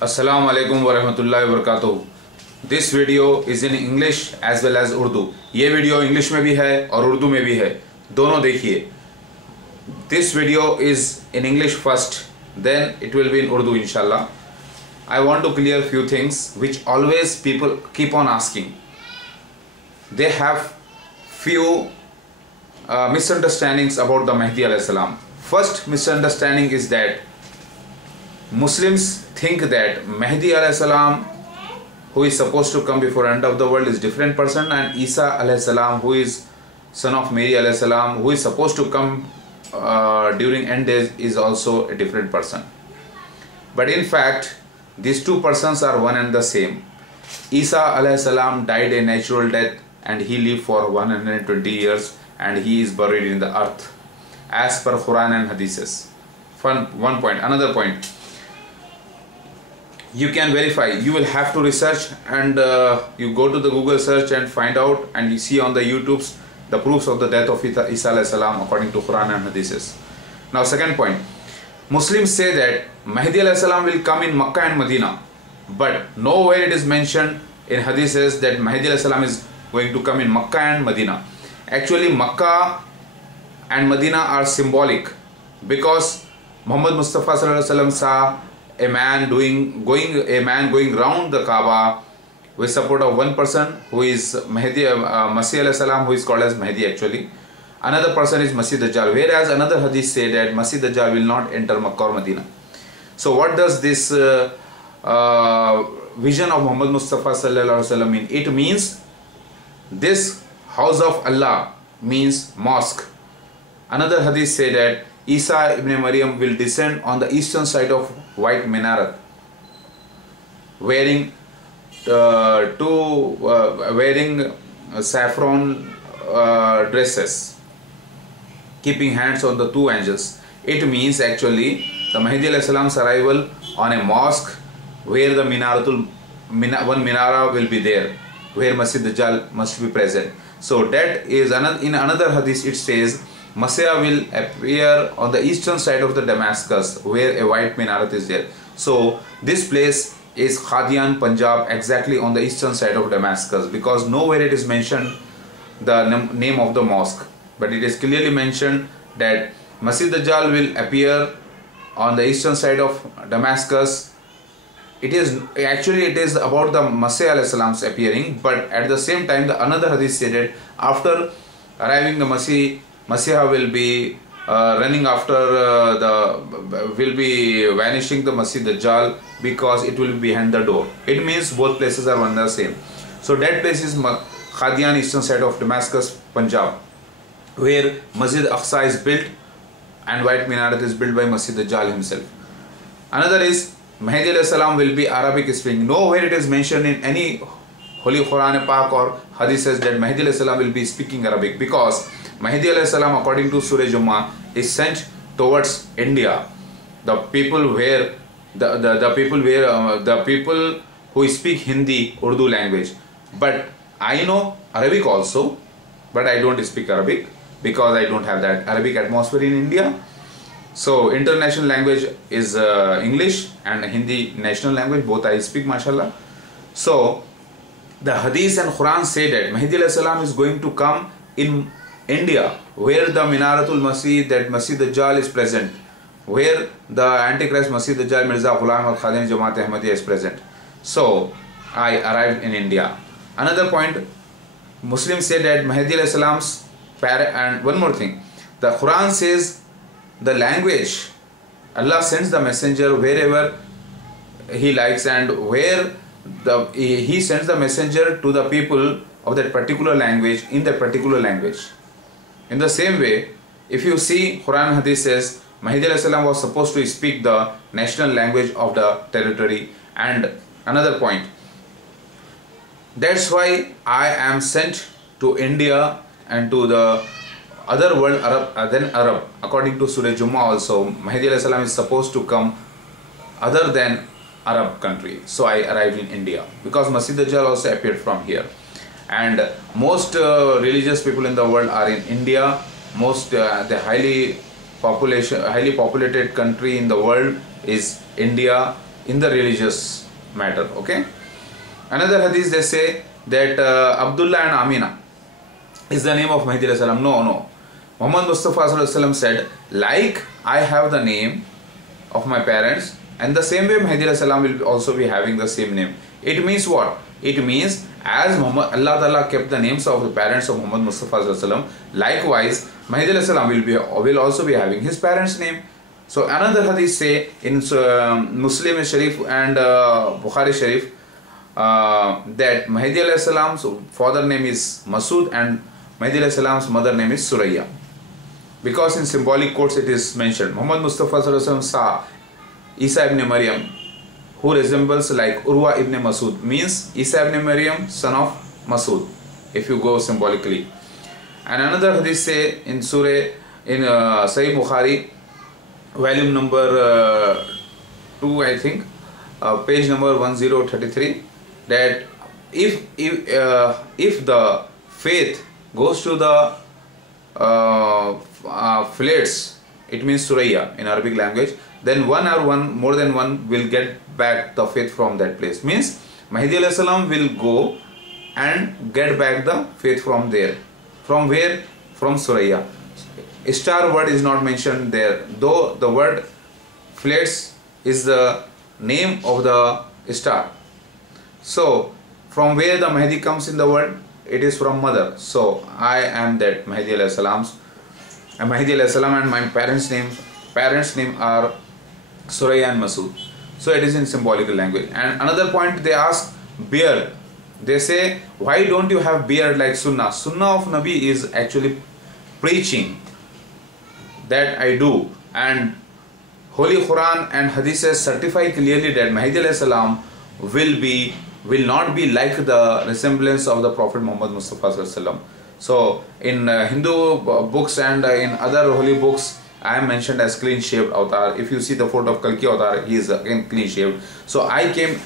Assalamu alaikum wa rahmatullahi wa barakatuh. This video is in English as well as Urdu. ये video English में भी है और उर्दू में भी है, दोनों देखिए. This video is in English first, then it will be in Urdu inshallah. I want to clear few things which always people keep on asking. They have few misunderstandings about the Mahdi alayhi salam. First misunderstanding is that Muslims think that Mahdi alayhi salam, who is supposed to come before end of the world, is different person, and Isa alayhi salam, who is son of Mary alayhi salam, who is supposed to come during end days, is also a different person. But in fact, these two persons are one and the same. Isa alayhi salam died a natural death and he lived for 120 years and he is buried in the earth as per Quran and Hadiths. One point. Another point, you can verify, you will have to research and you go to the Google search and find out, and you see on the YouTubes the proofs of the death of Isa alayhi salam according to Quran and Hadiths. Now second point, Muslims say that Mahdi alayhi salam will come in Makkah and Medina, but nowhere it is mentioned in Hadiths that Mahdi alayhi salam is going to come in Makkah and Medina. Actually Makkah and Medina are symbolic, because Muhammad Mustafa sallallahu alaihi wasallam saw a man going round the Kaaba with support of one person who is Mahdi, Masih alayhi salam, who is called as Mahdi actually. Another person is Masih Dajjal, whereas another hadith say that Masih Dajjal will not enter Makkah or Medina. So what does this vision of Muhammad Mustafa sallallahu alaihi wasallam mean? It means this house of Allah means mosque. Another hadith say that Isa ibn Maryam will descend on the eastern side of white minaret, wearing saffron dresses, keeping hands on the two angels. It means actually the Mahdi alayhi salam's arrival on a mosque where the one minara will be there, where Masih Dajjal must be present. So that is in another hadith it says Messiah will appear on the eastern side of the Damascus where a white minaret is there. So this place is Qadian, Punjab, exactly on the eastern side of Damascus, because nowhere it is mentioned the name of the mosque, but it is clearly mentioned that Masih Dajjal will appear on the eastern side of Damascus. It is about the Masih alayhi salam's appearing, but at the same time the another hadith stated after arriving the Messiah will be running after will be vanishing the Masih Dajjal, because it will be behind the door. It means both places are one and the same. So that place is Qadian, eastern side of Damascus, Punjab, where Masjid Aqsa is built and white minaret is built by Masih Dajjal himself. Another is Mahdi alayhi salam will be Arabic speaking. Nowhere it is mentioned in any Holy Quran Pak or Hadith says that Mahdi alayhi salam will be speaking Arabic, because Mahdi alayhi salam, according to Surah Jummah, is sent towards India. The people where the people who speak Hindi, Urdu language. But I know Arabic also, but I don't speak Arabic because I don't have that Arabic atmosphere in India. So international language is English, and Hindi national language, both I speak, mashallah. So the Hadith and Quran say that Mahdi alayhi salam is going to come in India, where the Minaratul Masih, that Masih Dajjal is present, where the Antichrist Masih Dajjal Mirza Ghulam al-Qadiani Jamaat Ahmadiyya is present. So I arrived in India. Another point, Muslims say that Mahdi alayhi salam's and one more thing, the Quran says the language, Allah sends the messenger wherever he likes, and where he sends the messenger to the people of that particular language in that particular language. In the same way, if you see Quran Hadith says Mahdi alayhi salam was supposed to speak the national language of the territory. And another point, that's why I am sent to India and to the other world Arab. According to Surah Jummah also, Mahdi alayhi salam is supposed to come other than Arab country. So I arrived in India, because Masih Dajjal also appeared from here. And most religious people in the world are in India. Most the highly populated country in the world is India, in the religious matter. Okay. Another hadith they say that Abdullah and Amina is the name of Mahdi alayhi salam. No. Muhammad Mustafa sallallahu alaihi wasallam said, like I have the name of my parents, and the same way Mahdi alayhi salam will also be having the same name. It means what? It means as Allah Ta'ala kept the names of the parents of Muhammad Mustafa sallallahu alaihi wasallam, likewise Mahdi alayhi salam will also be having his parents' name. So another hadith say in Muslim Sharif and Bukhari Sharif that Mahdi alayhi salam's father name is Masud and Mahdi alayhi salam's mother name is Suraya. Because in symbolic quotes it is mentioned, Muhammad Mustafa sallallahu alaihi wasallam saw Isa ibn Maryam, who resembles like Urwa ibn Masud, means Isa ibn Maryam, son of Masud, if you go symbolically. And another hadith say in Surah, in Sahih Bukhari, volume number 2, I think, page number 1033, that if the faith goes to the flats, it means Suraya in Arabic language, then more than one will get back the faith from that place. Means Mahdi alayhi salam will go and get back the faith from there. From where? From Suraya. Star word is not mentioned there, though the word flats is the name of the star. So from where the Mahdi comes in the world? It is from mother. So I am that Mahdi alayhi salam, and my parents' name are Suraya and Masud. So it is in symbolical language. And another point they ask, beard. They say, why don't you have beard like Sunnah? Sunnah of Nabi is actually preaching. That I do. And Holy Quran and Hadiths certify clearly that Mahdi alayhi salam will not be like the resemblance of the Prophet Muhammad Mustafa sallallahu alaihi wasallam. So in Hindu books and in other holy books, I am mentioned as clean shaved avatar. If you see the photo of Kalki avatar, he is again clean shaved. So I came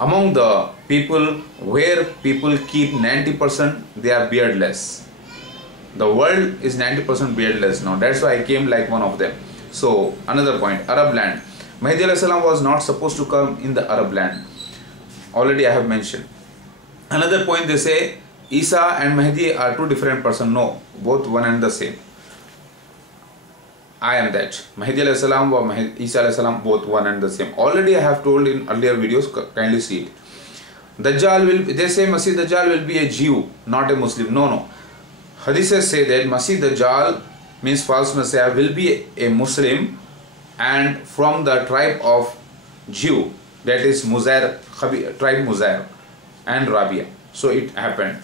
among the people where people keep 90% they are beardless. The world is 90% beardless now. That's why I came like one of them. So another point, Arab land. Mahdi alayhi salam was not supposed to come in the Arab land. Already I have mentioned. Another point they say, Isa and Mahdi are two different persons. No, both one and the same. I am that. Mahdi alayhi salam or Isa alayhi salam, both one and the same. Already I have told in earlier videos, kindly see it. Dajjal they say Masih Dajjal will be a Jew, not a Muslim. No. Hadiths say that Masih Dajjal means false Messiah will be a Muslim and from the tribe of Jew, that is Muzair, tribe Muzair and Rabia. So it happened.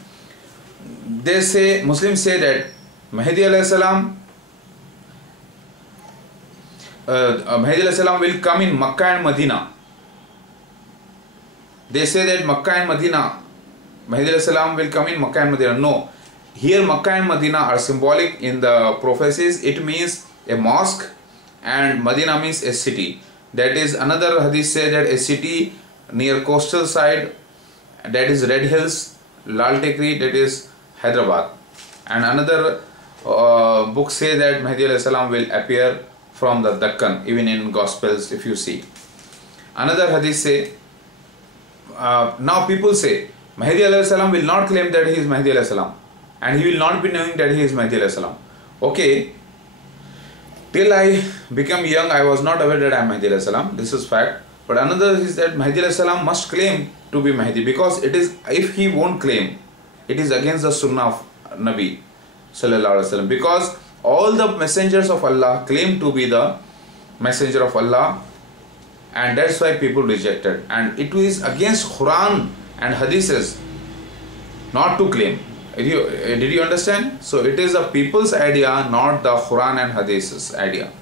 They say, Muslims say that Mahdi alayhi salam will come in Makkah and Medina. They say that Makkah and Medina, Mahdi alayhi salam will come in Makkah and Medina. No. Here Makkah and Medina are symbolic in the prophecies. It means a mosque and Medina means a city. That is another hadith say that a city near coastal side, that is Red Hills, Lal Tekri, that is Hyderabad. And another book say that Mahdi alayhi salam will appear from the Deccan, even in Gospels if you see. Another hadith say, now people say Mahdi alayhi salam will not claim that he is Mahdi alayhi salam and he will not be knowing that he is Mahdi alayhi salam. Okay, till I became young I was not aware that I am Mahdi alayhi salam. This is fact. But another is that Mahdi alayhi salam must claim to be Mahdi, because it is, if he won't claim, it is against the Sunnah of Nabi sallallahu alaihi wasallam, because all the messengers of Allah claim to be the messenger of Allah, and that's why people rejected. And it is against Quran and Hadiths not to claim. Did you understand? So it is the people's idea, not the Quran and Hadiths idea.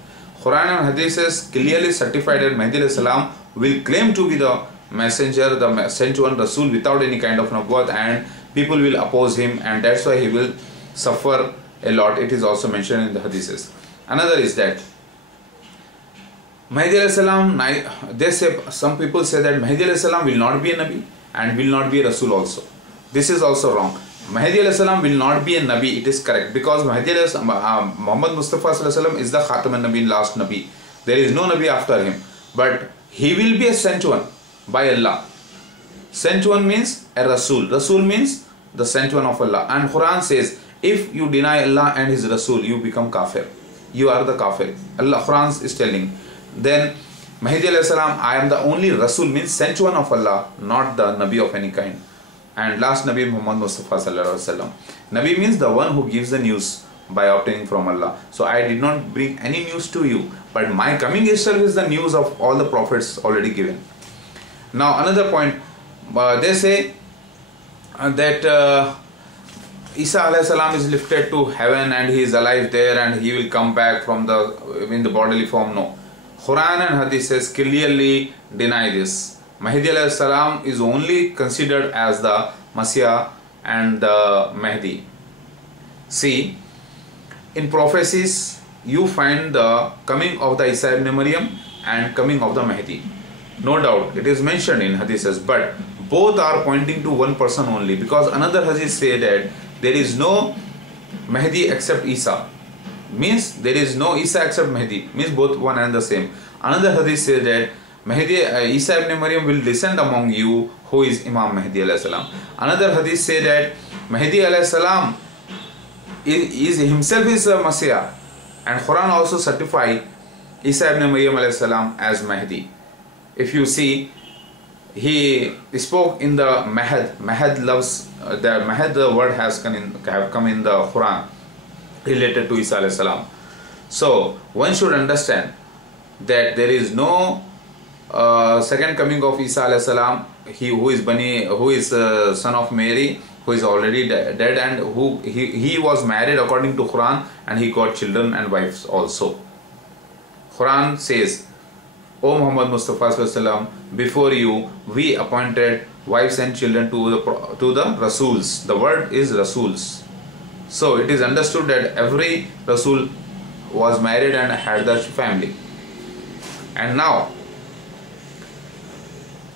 Quran and Hadiths clearly certified that Mahdi alayhi salam will claim to be the messenger, the sent one Rasul without any kind of nubuwwat, and people will oppose him, and that's why he will suffer a lot. It is also mentioned in the Hadiths. Another is that Mahdi alayhi salam, they say, some people say that Mahdi alayhi salam will not be a Nabi and will not be a Rasul also. This is also wrong. Mahdi alayhi salam will not be a Nabi, it is correct, because Mahdi alayhi salam, Muhammad Mustafa sallallahu alaihi wasallam is the Khatam an-Nabi, last Nabi. There is no Nabi after him. But he will be a sent one by Allah. Sent one means a Rasul. Rasul means the sent one of Allah. And Quran says, if you deny Allah and His Rasul, you become kafir. You are the kafir. Allah, Quran is telling. Then Mahdi alayhi salam, I am the only Rasul means sent one of Allah, not the Nabi of any kind. And last Nabi Muhammad Mustafa sallallahu alaihi wasallam. Nabi means the one who gives the news by obtaining from Allah. So I did not bring any news to you, but my coming itself is the news of all the prophets already given. Now another point, they say that Isa alayhi salam is lifted to heaven and he is alive there and he will come back from in the bodily form. No, Quran and Hadith says clearly deny this. Mahdi alayhi salam is only considered as the Messiah and the Mahdi. See, in prophecies you find the coming of the Isa ibn Maryam and coming of the Mahdi. No doubt it is mentioned in hadiths, but both are pointing to one person only, because another hadith say that there is no Mahdi except Isa, means there is no Isa except Mahdi, means both one and the same. Another hadith says that Mahdi, Isa ibn Maryam will descend among you, who is Imam Mahdi alayhi salam. Another hadith say that Mahdi alayhi salam is himself is a Messiah, and Quran also certify Isa ibn Maryam alayhi salam as Mahdi. If you see, he spoke in the Mahad. Mahad loves the Mahad. The word have come in the Quran related to Isa alayhi salam. So one should understand that there is no second coming of Isa alayhi salam. He who is son of Mary, who is already dead, and who he was married according to Quran, and he got children and wives also. Quran says, O Muhammad Mustafa sallam, before you we appointed wives and children to the Rasuls. The word is Rasuls. So it is understood that every Rasul was married and had the family. And now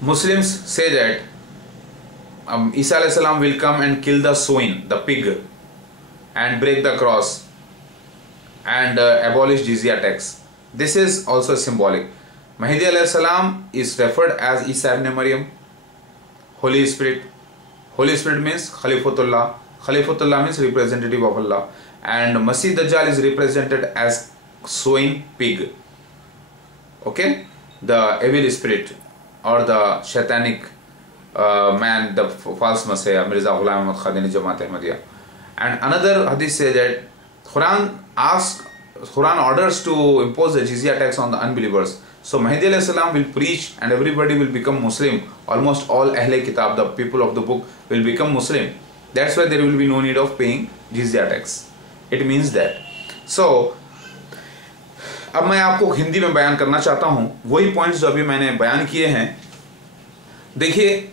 Muslims say that Isa alayhi salam will come and kill the swine, the pig, and break the cross and abolish jizya tax. This is also symbolic. Mahdi alayhi salam is referred as Isa ibn Maryam, Holy Spirit. Holy Spirit means Khalifatullah. Khalifatullah means representative of Allah. And Masih Dajjal is represented as swine, pig. Okay, the evil spirit or the Shaitanic man, the false Messiah, Mirza Ghulam Ahmad Qadiani Jamaat Ahmadiyya. And another hadith says that Quran orders to impose the jizya tax on the unbelievers. So Mahdi alayhi salam will preach and everybody will become Muslim. Almost all Ahle Kitab, the people of the book, will become Muslim. That's why there will be no need of paying jizya tax. It means that. So अब मैं आपको हिंदी में बयान करना चाहता हूँ वही पॉइंट्स जो अभी मैंने बयान किए हैं. देखिए,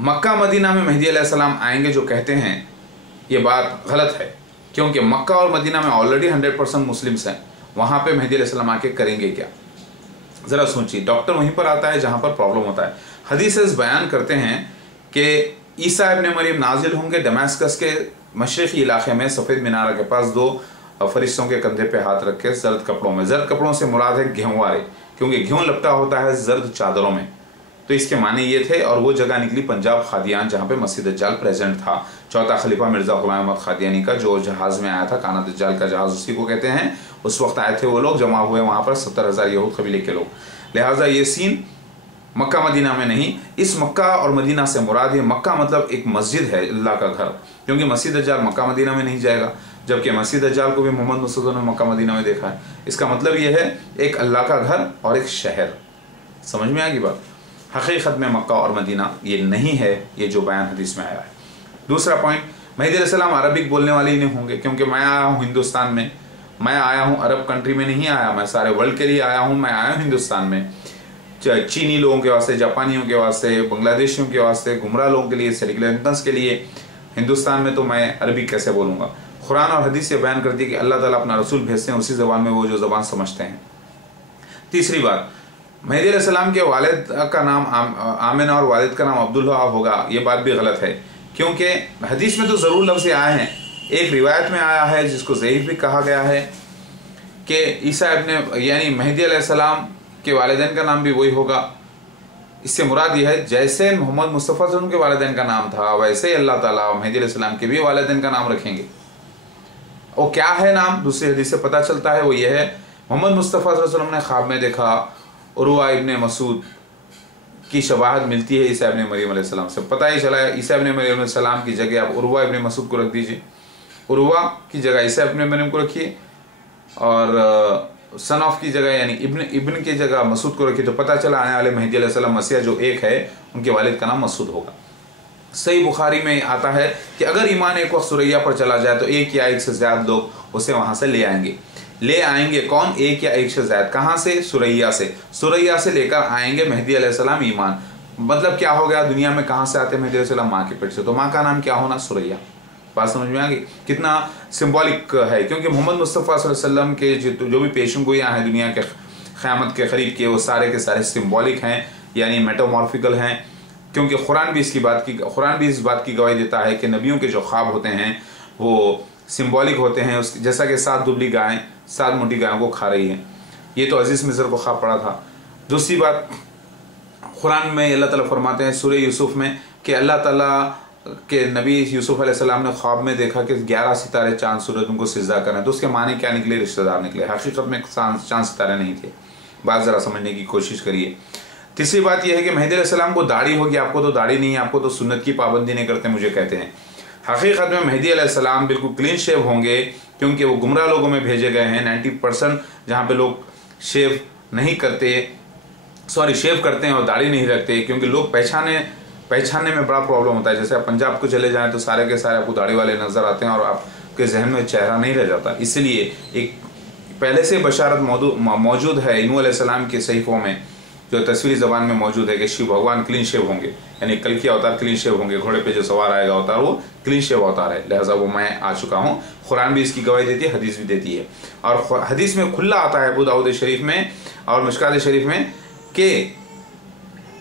मक्का मदीना में महदी अलैहिस्सलाम आएंगे जो कहते हैं, ये बात गलत है, क्योंकि मक्का और मदीना में ऑलरेडी 100% मुस्लिम्स हैं. वहाँ पे महदी अलैहिस्सलाम आके करेंगे क्या? ज़रा सोचिए. डॉक्टर वहीं पर आता है जहाँ पर प्रॉब्लम होता है. हदीसेस बयान करते हैं कि ईसा इब्न मरियम नाजिल होंगे दमास्कस के मशरिकी इलाके में सफ़ेद मीनारा के पास, 2 फरिश्तों के कंधे पे हाथ रख के जर्द कपड़ों में. जर्द कपड़ों से मुराद है गेहूं वाले, क्योंकि गेहूं लपटा होता है जर्द चादरों में. तो इसके माने ये थे. और वो जगह निकली पंजाब खादियान, जहाँ पे मसीह दज्जाल प्रेजेंट था. चौथा खलीफा मिर्ज़ा गुलाम अहमद खादियानी का जो जहाज़ में आया था, काना दज्जाल का जहाज़ उसी को कहते हैं. उस वक्त आए थे वो लोग, जमा हुए वहाँ पर 70,000 यहूद कबीले के लोग. लिहाजा ये सीन मक्का मदीना में नहीं. इस मक्का और मदीना से मुराद है, मक्का मतलब एक मस्जिद है, अल्लाह का घर, क्योंकि मसीह दज्जाल मक्का मदीना में नहीं जाएगा, जबकि मसीह दज्जाल को भी मोहम्मद मुस्तफा ने मक्का मदीना में देखा है. इसका मतलब ये है एक अल्लाह का घर और एक शहर. समझ में आ गई बात? हकीकत में मक्का और मदीना ये नहीं है, ये जो बयान हदीस में आया है. दूसरा पॉइंट, महदी अलैहिस्सलाम अरबिक बोलने वाले ही नहीं होंगे, क्योंकि मैं आया हूँ हिंदुस्तान में, मैं आया हूँ अरब कंट्री में नहीं आया, मैं सारे वर्ल्ड के लिए आया हूँ. मैं आया हूँ हिंदुस्तान में चीनी लोगों के वास्ते, जापानियों के वास्ते, बांग्लादेशियों के वास्ते, गुमराह लोगों के लिए, सेकुलरिज्म के लिए. हिंदुस्तान में तो मैं अरबिक कैसे बोलूँगा? कुरान और हदीस से बयान करती है कि अल्लाह ताला अपना रसूल भेजते हैं उसी ज़बान में वो जो ज़बान समझते हैं. तीसरी बात, महदी अलैहिस्सलाम के वालिद का नाम आमिना और वालिद का नाम अब्दुल्लाह होगा, ये बात भी गलत है, क्योंकि हदीस में तो ज़रूर लफ्ज़ आए हैं. एक रिवायत में आया है जिसको ज़ईफ़ भी कहा गया है कि ईसा इब्न यानी महदी अलैहिस्सलाम के वालिदैन का नाम भी वही होगा। इससे मुराद यह है जैसे मोहम्मद मुस्तफ़ा सल्लल्लाहु अलैहि वसल्लम के वालिदैन का नाम था वैसे ही अल्लाह ताला मेहदी अलैहिस्सलाम के भी वालिदैन का नाम रखेंगे। और क्या है नाम, दूसरी हदीस से पता चलता है, वो ये है मोहम्मद मुस्तफ़ा सल्लल्लाहु अलैहि वसल्लम ने ख्वाब में देखा उरवा इब्ने मसूद की शबाहत मिलती है ईसा इब्ने मरियम अलैहिस्सलाम से। पता ही चला ईसा इब्ने मरियम अलैहिस्सलाम की जगह आप उरवा इब्ने मसूद को रख दीजिए, उरवा की जगह ईसा इब्ने मरियम को रखिए और सन ऑफ की जगह यानी इब्न की जगह मसूद को रखिए, तो पता चला आने वाले मेहदी अलैहिस्सलाम मसीहा जो एक है उनके वालिद का नाम मसूद होगा। सही बुखारी में आता है कि अगर ईमान एक वक्त सुरैया पर चला जाए तो एक या एक से ज़्यादा लोग उसे वहाँ से ले आएंगे। कौन? एक या एक से ज़्यादा। कहाँ से? सुरैया से लेकर आएंगे मेहदी अलैहिस्सलाम ईमान। मतलब क्या हो गया, दुनिया में कहाँ से आते मेहदी अलैहिस्सलाम? माँ के पेट से। तो माँ का नाम क्या होना? सुरैया। बात समझ में आ गई? कितना सिंबॉलिक है, क्योंकि मोहम्मद मुस्तफ़ा सल्लल्लाहु अलैहि वसल्लम के जो भी पेशेंगोइयाँ हैं दुनिया के क़यामत के करीब के, वो सारे के सारे सिंबॉलिक हैं यानी मेटामॉर्फिकल हैं। क्योंकि कुरान भी इस बात की गवाही देता है कि नबियों के जो ख्वाब होते हैं वो सिंबॉलिक होते हैं। उस जैसा कि 7 दुबली गायें 7 मोटी गायों को खा रही हैं, ये तो अजीज़ मिस्र को ख्वाब पड़ा था। दूसरी बात, कुरान में अल्लाह ताला फरमाते हैं सूरह यूसुफ में कि अल्लाह ताला के नबी यूसुफ अलैहिस्सलाम ने ख्वाब में देखा कि 11 सितारे चाँद सूरज उनको सिजदा करें। तो उसके माने क्या निकले? रिश्तेदार निकले। हकीकत में चाँद सितारे नहीं थे। बात ज़रा समझने की कोशिश करिए। तीसरी बात यह है कि मेहदी अलैहिस्सलाम को दाढ़ी होगी, आपको तो दाढ़ी नहीं है, आपको तो सुन्नत की पाबंदी नहीं करते मुझे कहते हैं। हकीकत में मेहदी अलैहिस्सलाम बिल्कुल क्लीन शेव होंगे, क्योंकि वो गुमराह लोगों में भेजे गए हैं। 90% जहाँ पे लोग शेव करते हैं और दाढ़ी नहीं रखते, क्योंकि लोग पहचानने में बड़ा प्रॉब्लम होता है। जैसे आप पंजाब को चले जाएँ तो सारे के सारे आपको दाढ़ी वाले नज़र आते हैं और आपके जहन में चेहरा नहीं रह जाता। इसलिए एक पहले से बशारत मौजूद है नूह अलैहिस्सलाम के सहीफ़ों में, जो तस्वीरी ज़बान में मौजूद है कि शिव भगवान क्लीन शेव होंगे, यानी कल की अवतार क्लीन शेव होंगे। घोड़े पे जो सवार आएगा अवतार वो क्लीन शेव अवतार है, लिहाजा वो मैं आ चुका हूँ। कुरान भी इसकी गवाही देती है, हदीस भी देती है। और हदीस में खुला आता है अबू दाऊद शरीफ में और मिशकात शरीफ में कि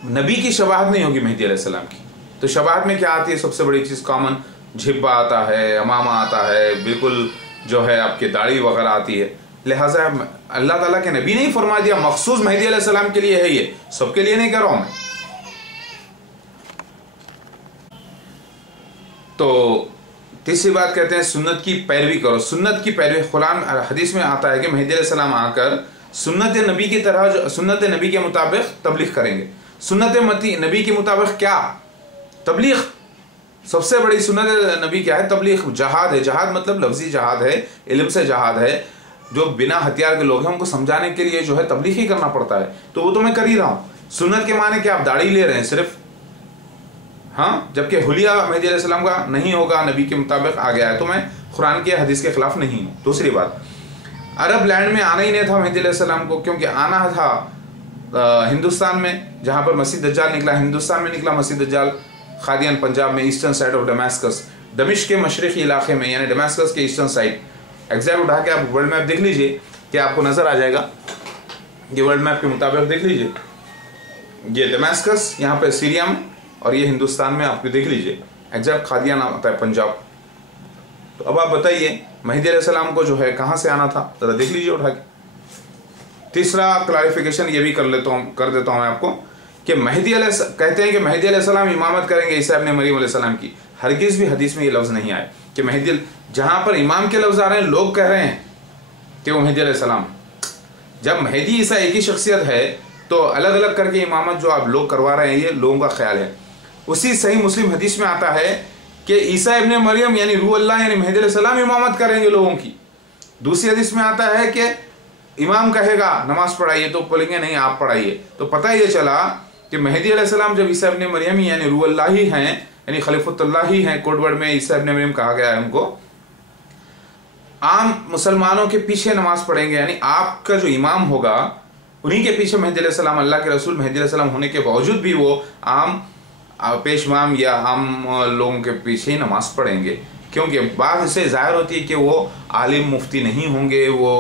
नबी की शबाहत नहीं होगी मेहदी अलैहिस्सलाम की। तो शबाहत में क्या आती है? सबसे बड़ी चीज़ कॉमन झिब्बा आता है, अमामा आता है, बिल्कुल जो है आपकी दाढ़ी वगैरह आती है। लिहाजा अल्लाह ताला के नबी ने ही फरमा दिया मखसूस मेहदी अलैहिस्सलाम के लिए है, ये सबके लिए नहीं कह रहा हूं मैं। तो तीसरी बात कहते हैं सुन्नत की पैरवी करो। सुन्नत की पैरवी, कुरान हदीस में आता है कि मेहदी अलैहिस्सलाम आकर सुन्नत नबी की तरह सुन्नत नबी के मुताबिक तबलीग करेंगे। सुन्नत नबी के मुताबिक क्या? तबलीग। सबसे बड़ी सुन्नत नबी क्या है? तबलीग। जहाद है। जहाद मतलब लफ्जी जहाद है, इल्म से जहाद है। जो बिना हथियार के लोग हैं उनको समझाने के लिए जो है तबलीग ही करना पड़ता है। तो वो तो मैं कर ही रहा हूँ। सुन्नत के माने कि आप दाढ़ी ले रहे हैं सिर्फ, हाँ, जबकि हुलिया मेहदी अलैहिस्सलाम का नहीं होगा, नबी के मुताबिक आ गया है, तो मैं कुरान के हदीस के खिलाफ नहीं हूँ। दूसरी बात, अरब लैंड में आना ही नहीं था मेहदी अलैहिस्सलाम को, क्योंकि आना था हिंदुस्तान में, जहाँ पर मसीह दज्जाल निकला। हिंदुस्तान में निकला मसीह दज्जाल, खादियान पंजाब में, ईस्टर्न साइड ऑफ डमास्कस, दमिश्क के मशरक़ी इलाके में, यानी डमास्कस के ईस्टर्न साइड। एग्जैक्ट उठा के आप वर्ल्ड मैप देख लीजिए कि आपको नज़र आ जाएगा। ये वर्ल्ड मैप के मुताबिक देख लीजिए, ये डमास्कस यहाँ पे सीरिया में और ये हिंदुस्तान में, आपको देख लीजिए एग्जैक्ट खादियान आता है पंजाब। तो अब आप बताइए मेहदी अलैहिस्सलाम को जो है कहाँ से आना था, ज़रा देख लीजिए उठा के। तीसरा क्लैरिफिकेशन ये भी कर देता हूँ मैं आपको कि मेहदी कहते हैं कि मेहदी अलैहिस्सलाम इमामत करेंगे ईसा इब्ने मरियम अलैहिस्सलाम की। हरगिज़ भी हदीस में ये लफ्ज़ नहीं आए कि मेहदी, जहाँ पर इमाम के लफ्ज़ आ रहे हैं लोग कह रहे हैं कि वो मेहदी अलैहिस्सलाम। जब मेहदी ईसा एक ही शख्सियत है तो अलग अलग करके इमामत जो आप लोग करवा रहे हैं ये लोगों का ख्याल है। उसी सही मुस्लिम हदीस में आता है कि ईसा इब्ने मरियम यानी रूह अल्लाह यानी मेहदी अलैहिस्सलाम इमामत करेंगे लोगों की। दूसरी हदीस में आता है कि इमाम कहेगा नमाज पढ़ाइए तो बोलेंगे नहीं आप पढ़ाइए। तो पता ये चला कि मेहदी अलैहिस्सलाम जब ईसा इब्ने मरियम ही यानी रूह अल्लाह ही हैं, यानी खलीफतुल्लाह ही हैं, कोड वर्ड में ईसा इब्ने मरियम कहा गया है उनको, आम मुसलमानों के पीछे नमाज पढ़ेंगे, यानी आपका जो इमाम होगा उन्हीं के पीछे मेहदी अलैहिस्सलाम, अल्लाह के रसूल मेहदी अलैहिस्सलाम होने के बावजूद भी वो आम पेशमाम या आम लोगों के पीछे ही नमाज पढ़ेंगे। क्योंकि बात इससे ज़ाहिर होती है कि वो आलिम मुफ्ती नहीं होंगे, वो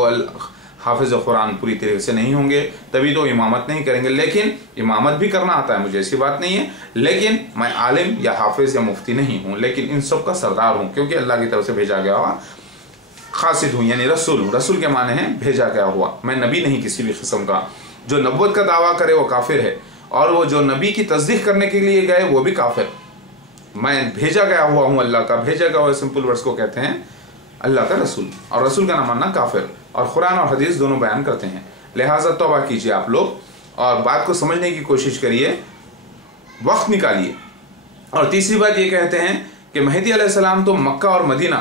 हाफिज़ कुरान पूरी तरीके से नहीं होंगे, तभी तो इमामत नहीं करेंगे। लेकिन इमामत भी करना आता है मुझे, ऐसी बात नहीं है, लेकिन मैं आलिम या हाफिज़ या मुफ्ती नहीं हूँ, लेकिन इन सब का सरदार हूँ, क्योंकि अल्लाह की तरफ से भेजा गया हुआ खासिद हूँ, यानी रसूल हूँ। रसूल के माने हैं भेजा गया हुआ, मैं नबी नहीं किसी भी किस्म का। जो नबुव्वत का दावा करे वो काफिर है, और वो जो नबी की तस्दीक करने के लिए गए वो भी काफिर। मैं भेजा गया हुआ हूँ अल्लाह का, भेजा गया हुआ सिंपल वर्ड्स को कहते हैं अल्लाह का रसूल, और रसूल का ना मानना काफिर। और कुरान और हदीस दोनों बयान करते हैं। लिहाजा तौबा कीजिए आप लोग और बात को समझने की कोशिश करिए, वक्त निकालिए। और तीसरी बात ये कहते हैं कि मेहदी अलैहिस्सलाम तो मक्का और मदीना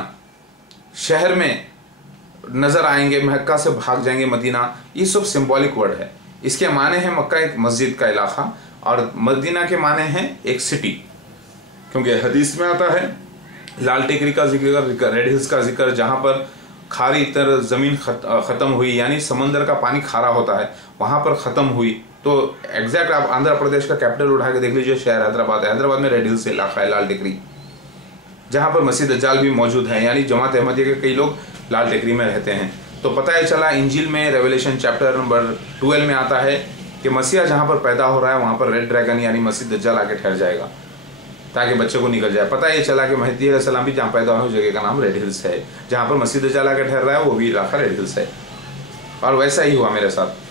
शहर में नज़र आएंगे, मक्का से भाग जाएंगे मदीना, ये सब सिंबॉलिक वर्ड है। इसके माने हैं मक्का एक मस्जिद का इलाका और मदीना के माने हैं एक सिटी, क्योंकि हदीस में आता है लाल टेकरी का जिक्र, रेड हिल्स का जिक्र, जहाँ पर खारी तर ज़मीन ख़त्म हुई, यानी समंदर का पानी खारा होता है, वहाँ पर ख़त्म हुई। तो एग्जैक्ट आप आंध्र प्रदेश का कैपिटल उठा के देख लीजिए, शहर हैदराबाद है, हैदराबाद में रेड हिल्स इलाका है, लाल टेकरी, जहाँ पर मस्जिद दज्जाल भी मौजूद है, यानी जमात अहमदिया के कई लोग लाल टेकरी में रहते हैं। तो पता ही चला इंजील में रेवलेशन चैप्टर नंबर 12 में आता है कि मसीहा जहाँ पर पैदा हो रहा है वहाँ पर रेड ड्रैगन यानी मस्जिद दज्जाल आके ठहर जाएगा ताकि बच्चे को निकल जाए। पता ये चला कि मेहदी अलैहिस्सलाम भी जहाँ पैदा हुआ उस जगह का नाम रेड हिल्स है, जहाँ पर मस्जिद दज्जाल आके ठहर रहा है वो भी इलाका रेड हिल्स है। और वैसा ही हुआ मेरे साथ।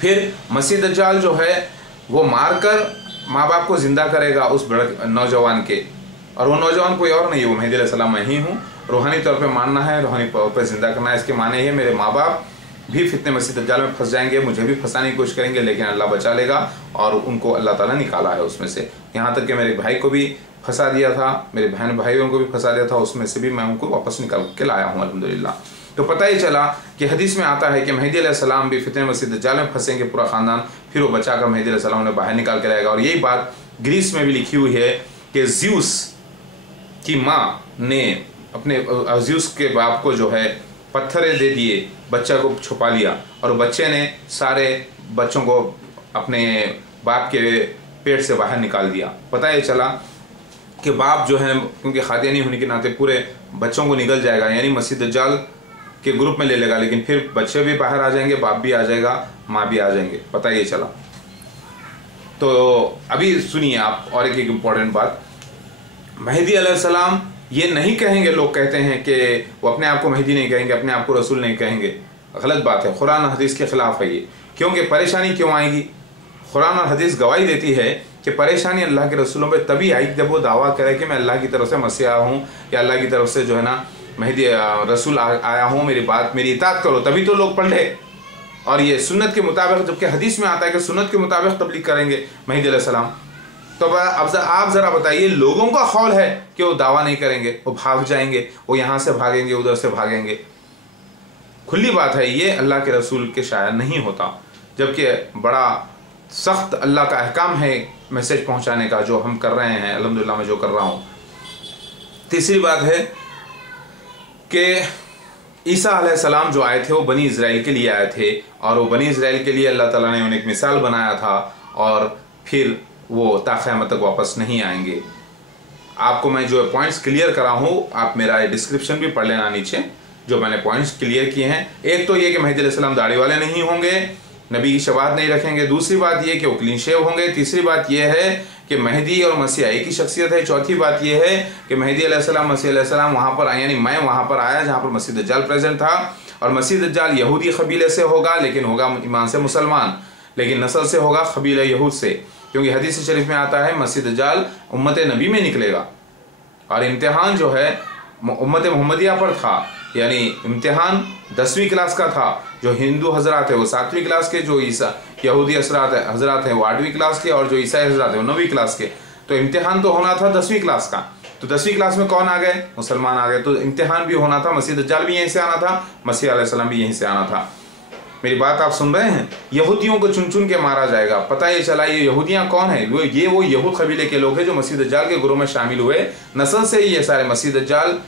फिर मस्जिद दज्जाल जो है वो मारकर माँ बाप को जिंदा करेगा उस बड़े नौजवान के, और वो नौजवान कोई और नहीं है, वो मेहदी अलैहिस्सलाम मैं ही हूँ। रूहानी तौर पे मानना है, रूहानी तौर पे जिंदा करना है। इसके माने ये मेरे माँ बाप भी फितने मस्जिद दज्जाल में फंस जाएंगे, मुझे भी फंसाने की कोशिश करेंगे, लेकिन अल्लाह बचा लेगा और उनको अल्लाह ताला निकाला है उसमें से। यहाँ तक कि मेरे भाई को भी फंसा दिया था, मेरे बहन भाइयों को भी फंसा दिया था, उसमें से भी मैं उनको वापस निकाल के लाया हूँ अल्हम्दुलिल्लाह। तो पता ही चला कि हदीस में आता है कि मेहदी अलैहिस्सलाम भी फितने मस्जिद दज्जाल में फंसेंगे पूरा ख़ानदान, फिर वो बचा कर मेहदी अलैहिस्सलाम उन्हें बाहर निकाल के लाएगा। और यही बात ग्रीस में भी लिखी हुई है कि ज़्यूस की माँ ने अपने ज़्यूस के बाप को जो है पत्थरें दे दिए, बच्चा को छुपा लिया, और बच्चे ने सारे बच्चों को अपने बाप के पेट से बाहर निकाल दिया। पता ये चला कि बाप जो है क्योंकि खादियानी होने के नाते पूरे बच्चों को निकल जाएगा, यानी मस्जिद दज्जाल के ग्रुप में ले लेगा, लेकिन फिर बच्चे भी बाहर आ जाएंगे, बाप भी आ जाएगा, माँ भी आ जाएंगे। पता ये चला। तो अभी सुनिए आप और एक इम्पॉर्टेंट बात, मेहदी अलैहिस्सलाम ये नहीं कहेंगे, लोग कहते हैं कि वो अपने आप को मेहदी नहीं कहेंगे, अपने आप को रसूल नहीं कहेंगे, गलत बात है, कुरान और हदीस के खिलाफ है ये। क्योंकि परेशानी क्यों आएगी? कुरान और हदीस गवाही देती है कि परेशानी अल्लाह के रसूलों पे तभी आई जब वो दावा करे कि मैं अल्लाह की तरफ से मसीहा हूँ, या अल्लाह की तरफ से जो है ना मेहदी रसूल आया हूँ, मेरी बात मेरी इताअत करो, तभी तो लोग पढ़े। और ये सुन्नत के मुताबिक, जबकि हदीस में आता है कि सुन्नत के मुताबिक तबलीग करेंगे मेहदी अलैहिस्सलाम। तो अब आप ज़रा बताइए, लोगों का खौल है कि वो दावा नहीं करेंगे, वो भाग जाएंगे, वो यहाँ से भागेंगे, उधर से भागेंगे। खुली बात है, ये अल्लाह के रसूल के शायर नहीं होता, जबकि बड़ा सख्त अल्लाह का अहकाम है मैसेज पहुँचाने का, जो हम कर रहे हैं अल्हम्दुलिल्लाह, मैं जो कर रहा हूँ। तीसरी बात है कि ईसा अलैहिस्सलाम जो आए थे वो बनी इज़राइल के लिए आए थे, और वो बनी इज़राइल के लिए अल्लाह ताला ने उन्हें एक मिसाल बनाया था, और फिर वो ता क़यामत तक वापस नहीं आएंगे। आपको मैं जो पॉइंट्स क्लियर करा हूँ, आप मेरा डिस्क्रिप्शन भी पढ़ लेना नीचे, जो मैंने पॉइंट्स क्लियर किए हैं। एक तो ये कि मेहदी अलैहिस्सलाम दाढ़ी वाले नहीं होंगे, नबी की शबात नहीं रखेंगे। दूसरी बात ये कि वो क्लीन शेव होंगे। तीसरी बात ये है कि मेहदी और मसीह एक ही शख्सियत है। चौथी बात ये है कि मेहदी अलैहिस्सलाम मसीह अलैहिस्सलाम वहाँ पर आए, यानी मैं वहाँ पर आया जहाँ पर मसीह दज्जाल प्रेजेंट था, और मसीह दज्जाल यहूदी कबीले से होगा, लेकिन होगा ईमान से मुसलमान, लेकिन नस्ल से होगा कबीला यहूद से, क्योंकि हदीस शरीफ में आता है मसीह दज्जाल उम्मत नबी में निकलेगा, और इम्तिहान जो है उम्मत मोहम्मदिया पर था, यानी इम्तिहान 10वीं क्लास का था। जो हिंदू हजरात है वो 7वीं क्लास के, जो ईसा यहूदी हजरात हैं वो 8वीं क्लास के, और जो ईसाई हजरात हैं वो 9वीं क्लास के। तो इम्तिहान तो होना था 10वीं क्लास का, तो 10वीं क्लास में कौन आ गए? मुसलमान आ गए। तो इम्तिहान भी होना था, मसीह दज्जाल भी यहीं से आना था, मसीह अलैहिस्सलाम भी यहीं से आना था। मेरी बात आप सुन रहे हैं? यहूदियों को चुन चुन के मारा जाएगा। पता ये चला ये यहूदियाँ कौन है? वो यहूद कबीले के लोग हैं जो मसीह दज्जाल के गुरों में शामिल हुए। नस्ल से ये सारे मसीह दज्जाल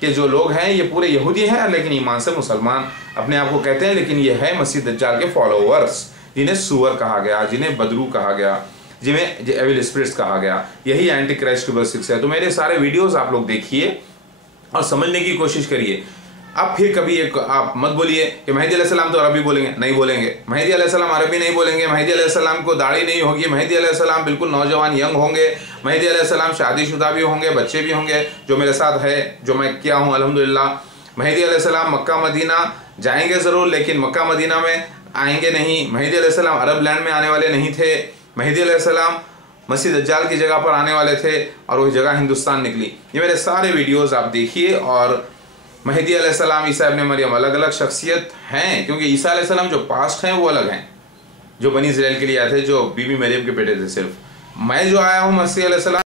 के जो लोग हैं ये पूरे यहूदी हैं, लेकिन ईमान से मुसलमान अपने आप को कहते हैं, लेकिन ये है मसीह दज्जाल के फॉलोअर्स, जिन्हें सुअर कहा गया, जिन्हें बदरू कहा गया, जिन्हें एविल स्पिरिट्स कहा गया। यही एंटी क्राइस्ट की बस है। तो मेरे सारे वीडियोस आप लोग देखिए और समझने की कोशिश करिए। अब फिर कभी एक आप मत बोलिए कि मेहदी अलैहिस्सलाम तो अरबी बोलेंगे, नहीं बोलेंगे। मेहदी अलैहिस्सलाम अरबी नहीं बोलेंगे, मेहदी अलैहिस्सलाम को दाढ़ी नहीं होगी, मेहदी अलैहिस्सलाम बिल्कुल नौजवान यंग होंगे, मेहदी अलैहिस्सलाम शादीशुदा भी होंगे, बच्चे भी होंगे, जो मेरे साथ है, जो मैं किया हूँ अल्हम्दुलिल्लाह। मेहदी अलैहिस्सलाम मक्का मदीना जाएंगे ज़रूर, लेकिन मक्का मदीना में आएंगे नहीं, मेहदी अलैहिस्सलाम अरब लैंड में आने वाले नहीं थे, मेहदी अलैहिस्सलाम मसीह दज्जाल की जगह पर आने वाले थे और वही जगह हिंदुस्तान निकली। ये मेरे सारे वीडियोस आप देखिए। और मेहदी अलैहिस्सलाम, ईसा इब्न मरियम अलग अलग शख्सियत हैं, क्योंकि ईसा अलैहिस्सलाम जो पास्ट हैं वो अलग हैं, जो बनी इस्राएल के लिए आए थे, जो बीबी मरियम के बेटे थे। सिर्फ मैं जो आया हूँ मसीह अलैहिस्सलाम